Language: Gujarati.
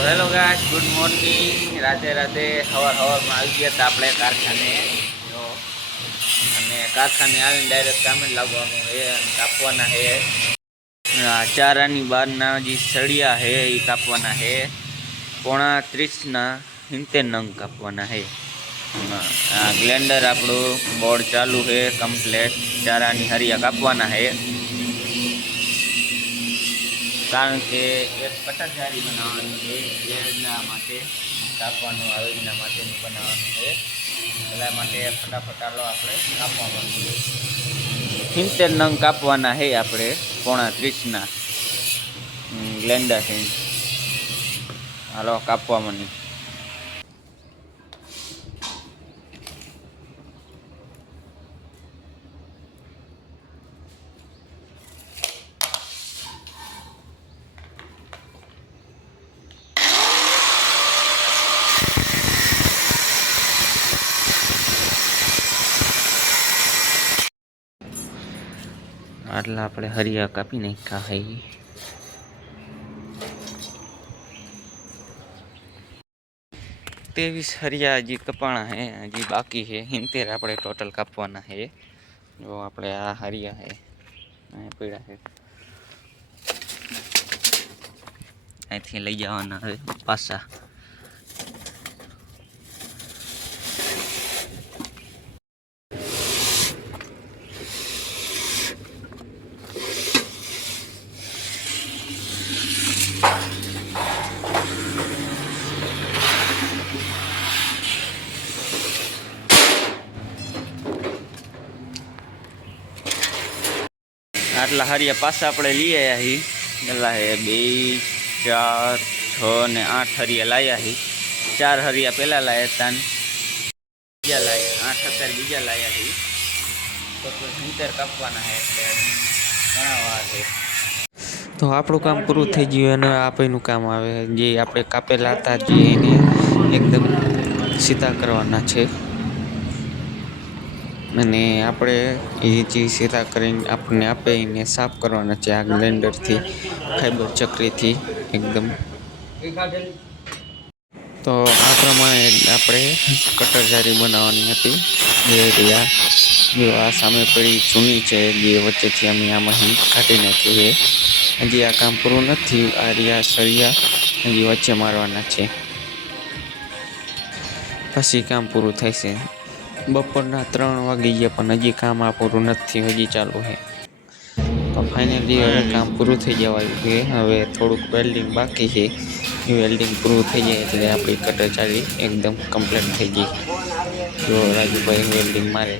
ગુડ મોર્નિંગ રાધે રાધે સવાર સવારમાં આવી ગયા હતા આપણે કારખાને. જો, અને કારખાને આવીને ડાયરેક્ટ કામે જ લાગવાનું છે અને કાપવાના છે. આ ચારાની બહારના જે સળિયા છે એ કાપવાના છે. પોણા ત્રીસના સિત્તેર નંગ કાપવાના છે. આ ગ્લેન્ડર આપણું બોર્ડ ચાલુ છે, કમ્પ્લેટ. ચારાની હરિયા કાપવાના છે. કારણ કે એક કટરધારી બનાવવાની છે એ માટે, કાપવાનું આવી માટેનું બનાવવાનું છે. એટલા માટે ફટાફટ આલો આપણે કાપવાનું છે. સિત્તેર નંગ કાપવાના છે આપણે, પોણા ત્રીસના. ગ્લેન્ડર છે. હાલો, કાપવા મની આટલા આપણે હરિયા કાપી નાખ્યા છે ત્રેવીસ હરિયા હજી કપાણા છે હજી બાકી છે સિત્તેર આપણે ટોટલ કાપવાના છે જો આપણે આ હરિયા છે અહીંયા પડ્યા છે અહીંથી લઈ જવાના છે આટલા હરિયા પાછા આપણે લઈ આવ્યા છીએ કેટલા હે બે, ચાર, છ ને આઠ હરિયા લાવ્યા છીએ ચાર હરિયા પહેલાં લાવ્યા હતા બીજા લાવ્યા આઠ અત્યારે બીજા લાવ્યા છીએ તો સિત્તેર કાપવાના છે એટલે ઘણા છે તો આપણું કામ પૂરું થઈ ગયું અને આપણનું કામ આવે. જે આપણે કાપેલા હતા, જે એને એકદમ સીધા કરવાના છે. અને આપણે એ જે સીધા કરીને આપણને આપે એને સાફ કરવાના છે આ ગ્લેન્ડરથી ફાઈબર ચક્રીથી એકદમ. તો આ પ્રમાણે આપણે કટરજારી બનાવવાની હતી. એ રહ્યા, જો આ સામે પડી ચૂની છે, જે વચ્ચેથી અમે આમાં કાઢી નાખ્યું છે. હજી આ કામ પૂરું નથી, આ રહ્યા, સળિયા, હજી વચ્ચે મારવાના છે. પછી કામ પૂરું થશે બપોરના ત્રણ વાગી ગયા, પણ હજી કામ આ પૂરું નથી, હજી ચાલુ છે. તો ફાઇનલી હવે કામ પૂરું થઈ જવાયું છે. હવે થોડુંક વેલ્ડિંગ બાકી છે. એ વેલ્ડિંગ પૂરું થઈ જાય એટલે આપણી કટરચારી એકદમ કમ્પ્લીટ થઈ ગઈ. જો રાજુભાઈ વેલ્ડિંગ મારે.